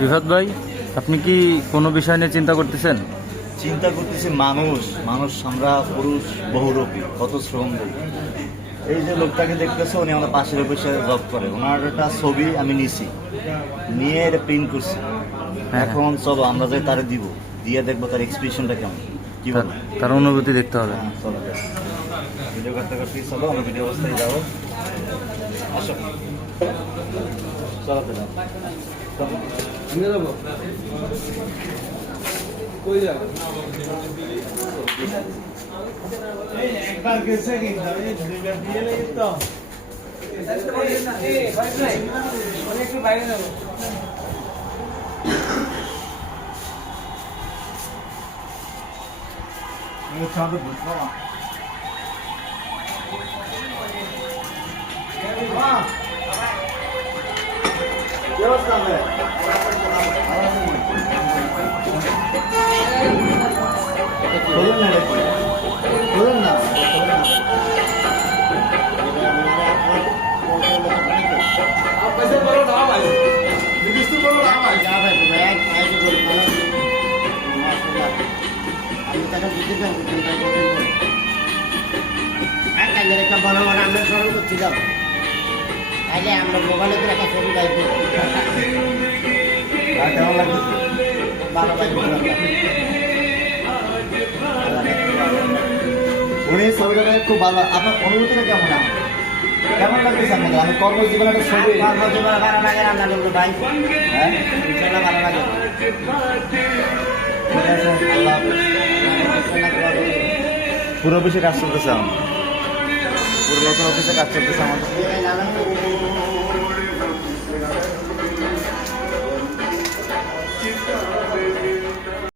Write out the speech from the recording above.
রিফাত ভাই, আপনি কি কোনো বিষয় নিয়ে চিন্তা করতেছেন? চিন্তা করতেছি মানুষ মানুষ আমরা পুরুষ বহুরূপী, কত শ্রম দেই। এই যে লোকটাকে দেখতেছে, উনি আমাদের পাশের অফিসে জব করে, ওনার একটা ছবি আমি নিছি, নিয়ে এটা প্রিন্ট করছি। হ্যাঁ। এখন চলো আমরা যাই তারে দিব, দিয়ে দেখবো তার এক্সপ্রেশনটা কেমন, কি বল? তার অনুভূতি দেখতে হবে। হ্যাঁ চলো ভিডিও করতে করতে চলো, আমরা ভিডিও অবস্থায় যাবো। আসো চলো চলো একবার গেছে কিন্তু দুইবার দিয়ে লেগে তো একটু বাইরে যাবো। বলুন না বলুন না पैसे बोलो ना भाई, जिस तू बोलो ना भाई। যা ভাই ভাই এক আইডি বলি ভালো মাশাআল্লাহ। আমি তাকে বুঝতে পারবো চিন্তা করতে বলি একটা বড় বড় আমরা স্মরণ করছিলাম, তাহলে আমরা মোবাইলে করে একটা ছবি পাইব, আর কেমন লাগছে? ভালো পাইব। উনি ছবিটা খুব ভালো। আপনার অনুভূতিটা কেমন? কেমন লাগতেছে আপনাদের? আমি কর্মজীবনে একটা ছবি কর্মজীবন ভালো লাগে, রান্না করবো ভাই, হ্যাঁ ইনশাল্লাহ ভালো লাগে। ঠিক আছে, আল্লাহ হাফেজ। পুরো অফিসে কাজ চলতেছে আমার, পুরো নতুন অফিসে কাজ চলতেছে আমাদের।